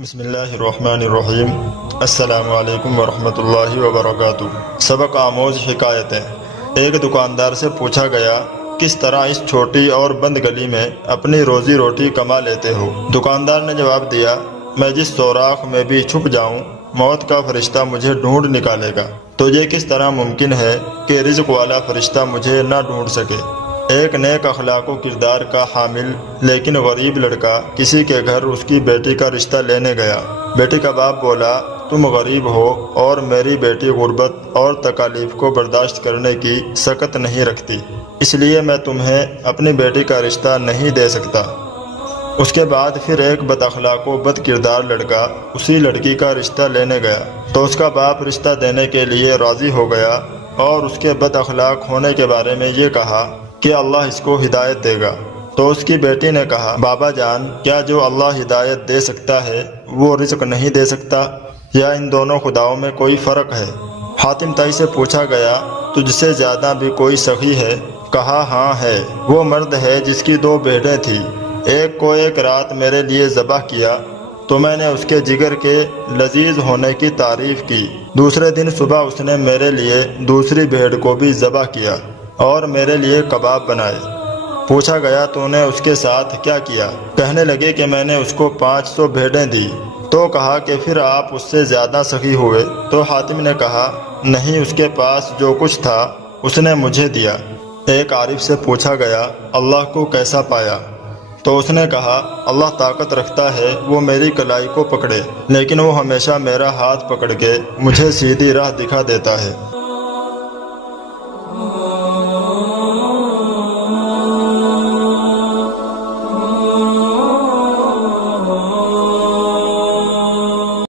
بسم اللہ الرحمن الرحیم۔ السلام علیکم ورحمۃ اللہ وبرکاتہ۔ سبق آموز حکایتیں۔ ایک دکاندار سے پوچھا گیا، کس طرح اس چھوٹی اور بند گلی میں اپنی روزی روٹی کما لیتے ہو؟ دکاندار نے جواب دیا، میں جس سوراخ میں بھی چھپ جاؤں موت کا فرشتہ مجھے ڈھونڈ نکالے گا۔ تو یہ کس طرح ممکن ہے کہ رزق والا فرشتہ مجھے نہ ڈھونڈ سکے؟ ایک نیک اخلاق و کردار کا حامل لیکن غریب لڑکا کسی کے گھر اس کی بیٹی کا رشتہ لینے گیا۔ بیٹی کا باپ بولا، تم غریب ہو اور میری بیٹی غربت اور تکالیف کو برداشت کرنے کی سکت نہیں رکھتی، اس لیے میں تمہیں اپنی بیٹی کا رشتہ نہیں دے سکتا۔ اس کے بعد پھر ایک بد اخلاق و بد کردار لڑکا اسی لڑکی کا رشتہ لینے گیا تو اس کا باپ رشتہ دینے کے لیے راضی ہو گیا اور اس کے بد اخلاق ہونے کے بارے میں یہ کہا کہ اللہ اس کو ہدایت دے گا۔ تو اس کی بیٹی نے کہا، بابا جان، کیا جو اللہ ہدایت دے سکتا ہے وہ رزق نہیں دے سکتا، یا ان دونوں خداؤں میں کوئی فرق ہے؟ حاتم طائی سے پوچھا گیا، تجھ سے زیادہ بھی کوئی سخی ہے؟ کہا، ہاں ہے، وہ مرد ہے جس کی 2 بھیڑیں تھیں، ایک کو ایک رات میرے لیے ذبح کیا تو میں نے اس کے جگر کے لذیذ ہونے کی تعریف کی، دوسرے دن صبح اس نے میرے لیے دوسری بھیڑ کو بھی ذبح کیا اور میرے لیے کباب بنائے۔ پوچھا گیا، تو نے اس کے ساتھ کیا کیا؟ کہنے لگے کہ میں نے اس کو 500 بھیڑیں دی۔ تو کہا کہ پھر آپ اس سے زیادہ سخی ہوئے؟ تو حاتم نے کہا، نہیں، اس کے پاس جو کچھ تھا اس نے مجھے دیا۔ ایک عارف سے پوچھا گیا، اللہ کو کیسا پایا؟ تو اس نے کہا، اللہ طاقت رکھتا ہے وہ میری کلائی کو پکڑے، لیکن وہ ہمیشہ میرا ہاتھ پکڑ کے مجھے سیدھی راہ دکھا دیتا ہے۔